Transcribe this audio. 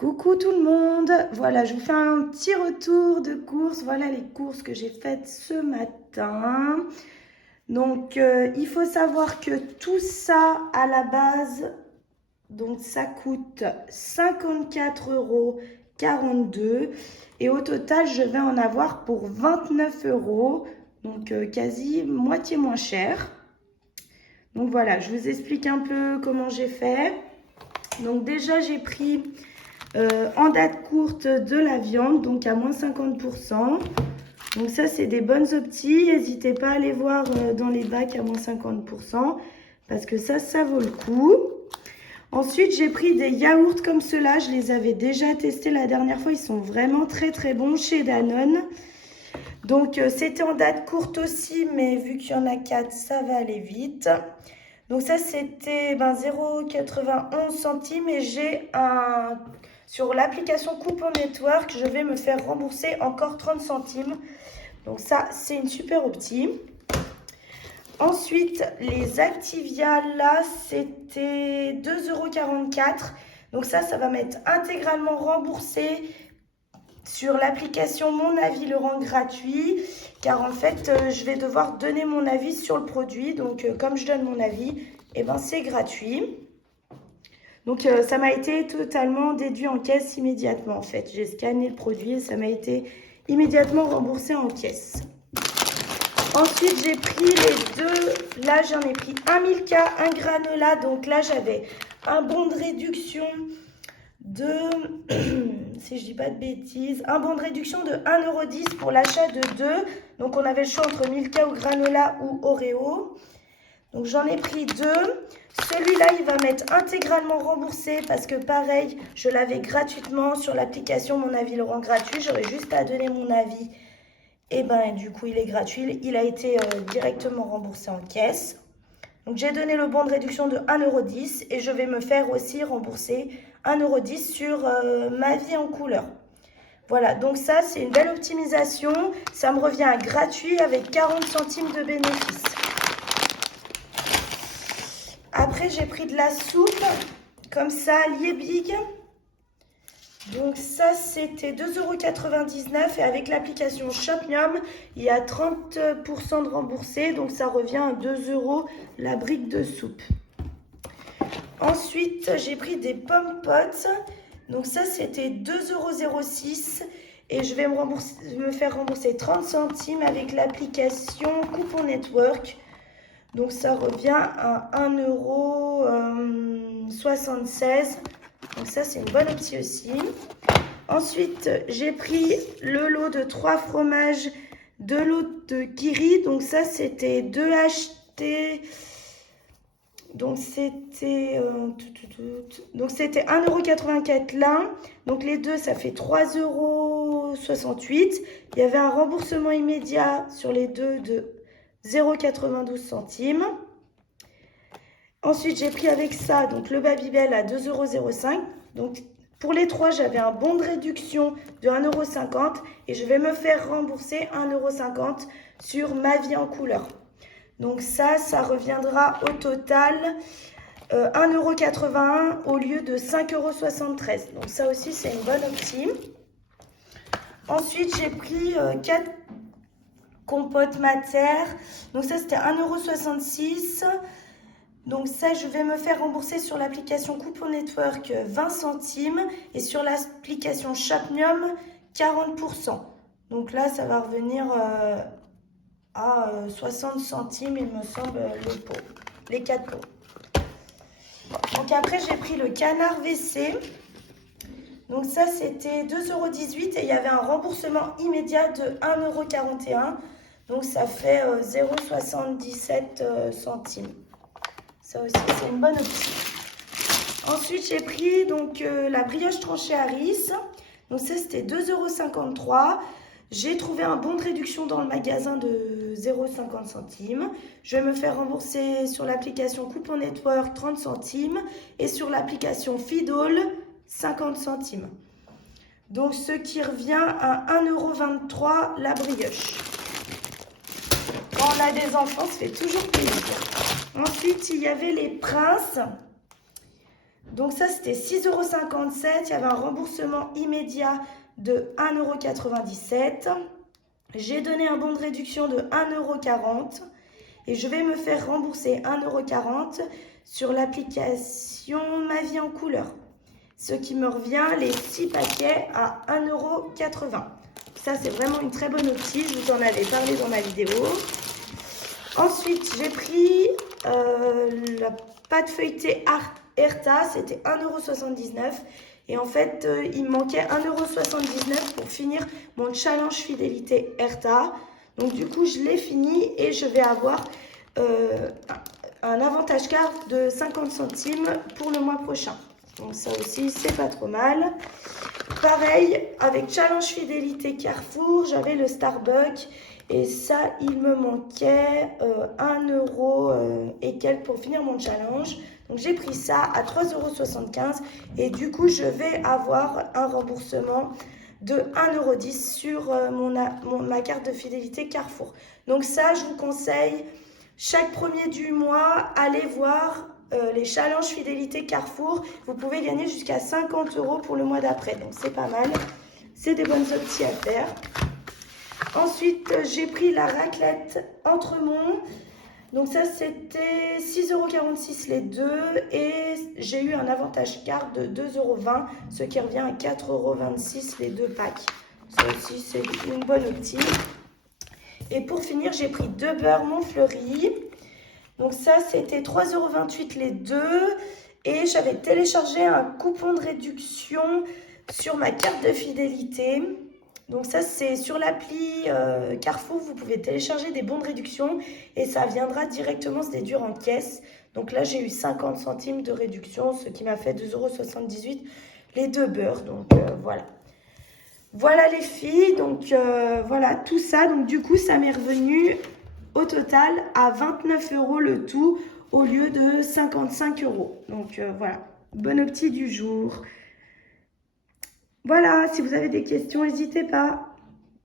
Coucou tout le monde, voilà je vous fais un petit retour de courses, voilà les courses que j'ai faites ce matin. Donc il faut savoir que tout ça à la base, donc ça coûte 54,42 € et au total je vais en avoir pour 29 €, donc quasi moitié moins cher. Donc voilà, je vous explique un peu comment j'ai fait. Donc déjà j'ai pris en date courte de la viande, donc à moins 50%. Donc ça, c'est des bonnes opties. N'hésitez pas à aller voir dans les bacs à moins 50%, parce que ça vaut le coup. Ensuite, j'ai pris des yaourts comme ceux-là. Je les avais déjà testés la dernière fois. Ils sont vraiment très très bons chez Danone. Donc c'était en date courte aussi, mais vu qu'il y en a 4, ça va aller vite. Donc ça, c'était 0,91 centimes et j'ai un... Sur l'application Coupon Network, je vais me faire rembourser encore 30 centimes. Donc ça, c'est une super optie. Ensuite, les Activia, là, c'était 2,44 €. Donc ça va m'être intégralement remboursé sur l'application Mon Avis le rend gratuit. Car en fait, je vais devoir donner mon avis sur le produit. Donc comme je donne mon avis, c'est gratuit. Donc ça m'a été totalement déduit en caisse immédiatement en fait. J'ai scanné le produit et ça m'a été immédiatement remboursé en caisse. Ensuite j'ai pris les deux, là j'en ai pris un Milka, un granola. Donc là j'avais un bon de réduction de, si je dis pas de bêtises, un bon de réduction de 1,10 € pour l'achat de 2. Donc on avait le choix entre Milka ou granola ou Oreo. Donc j'en ai pris 2. Celui-là, il va m'être intégralement remboursé parce que pareil, je l'avais gratuitement sur l'application Mon Avis le rend gratuit. J'aurais juste à donner mon avis. Et du coup, il est gratuit. Il a été directement remboursé en caisse. Donc j'ai donné le bon de réduction de 1,10 € et je vais me faire aussi rembourser 1,10 € sur Ma Vie en couleur. Voilà, donc ça, c'est une belle optimisation. Ça me revient gratuit avec 40 centimes de bénéfice. Après, j'ai pris de la soupe, comme ça, Liebig. Donc ça, c'était 2,99 € et avec l'application Shopmium, il y a 30% de remboursé. Donc ça revient à 2 € la brique de soupe. Ensuite, j'ai pris des pommes potes. Donc ça, c'était 2,06 € et je vais me faire rembourser 30 centimes avec l'application Coupon Network. Donc ça revient à 1,76 €. Donc ça, c'est une bonne optie aussi. Ensuite, j'ai pris le lot de 3 fromages, 2 lots de Kiri. Donc ça, c'était 2 achetés. Donc c'était 1,84 € l'un. Donc les deux, ça fait 3,68 €. Il y avait un remboursement immédiat sur les deux de 0,92 centimes. Ensuite, j'ai pris avec ça donc le Babybel à 2,05 €. Donc pour les trois, j'avais un bon de réduction de 1,50 € et je vais me faire rembourser 1,50 € sur Ma Vie en couleur. Donc ça reviendra au total 1,81 € au lieu de 5,73 €. Donc ça aussi, c'est une bonne optie. Ensuite, j'ai pris 4 compote mater. Donc ça, c'était 1,66 €. Donc ça, je vais me faire rembourser sur l'application Coupon Network 20 centimes et sur l'application Shopmium 40%. Donc là, ça va revenir à 60 centimes, il me semble, le pot, les 4 pots. Donc après, j'ai pris le canard WC. Donc ça, c'était 2,18 € et il y avait un remboursement immédiat de 1,41 €. Donc ça fait 0,77 centimes. Ça aussi, c'est une bonne option. Ensuite, j'ai pris donc la brioche tranchée Harris. Donc ça, c'était 2,53 €. J'ai trouvé un bon de réduction dans le magasin de 0,50 centimes. Je vais me faire rembourser sur l'application Coupon Network 30 centimes et sur l'application Fidol 50 centimes. Donc ce qui revient à 1,23 € la brioche. Quand on a des enfants, ça fait toujours plaisir. Ensuite, il y avait les Princes. Donc ça, c'était 6,57 €. Il y avait un remboursement immédiat de 1,97 €. J'ai donné un bon de réduction de 1,40 € et je vais me faire rembourser 1,40 € sur l'application Ma Vie en couleur. Ce qui me revient les 6 paquets à 1,80 €. Ça, c'est vraiment une très bonne optique. Je vous en avais parlé dans ma vidéo. Ensuite, j'ai pris la pâte feuilletée Erta. C'était 1,79 €. Et en fait, il me manquait 1,79 € pour finir mon challenge fidélité Erta. Donc du coup, je l'ai fini et je vais avoir un avantage carte de 50 centimes pour le mois prochain. Donc ça aussi, c'est pas trop mal. Pareil, avec challenge fidélité Carrefour, j'avais le Starbucks. Et ça, il me manquait 1 € et quelques pour finir mon challenge. Donc j'ai pris ça à 3,75 € et du coup, je vais avoir un remboursement de 1,10 € sur ma carte de fidélité Carrefour. Donc ça, je vous conseille, chaque premier du mois, allez voir les challenges fidélité Carrefour. Vous pouvez gagner jusqu'à 50 € pour le mois d'après. Donc c'est pas mal. C'est des bonnes options à faire. Ensuite, j'ai pris la raclette Entremont. Donc ça, c'était 6,46 € les deux. Et j'ai eu un avantage carte de 2,20 €, ce qui revient à 4,26 € les deux packs. Ça aussi, c'est une bonne optique. Et pour finir, j'ai pris 2 beurres Montfleury. Donc ça, c'était 3,28 € les deux. Et j'avais téléchargé un coupon de réduction sur ma carte de fidélité. Donc ça, c'est sur l'appli Carrefour, vous pouvez télécharger des bons de réduction et ça viendra directement se déduire en caisse. Donc là, j'ai eu 50 centimes de réduction, ce qui m'a fait 2,78 € les deux beurres. Donc voilà. Voilà les filles, donc voilà tout ça. Donc du coup, ça m'est revenu au total à 29 € le tout au lieu de 55 €. Donc voilà, bon opti du jour. Voilà, si vous avez des questions, n'hésitez pas.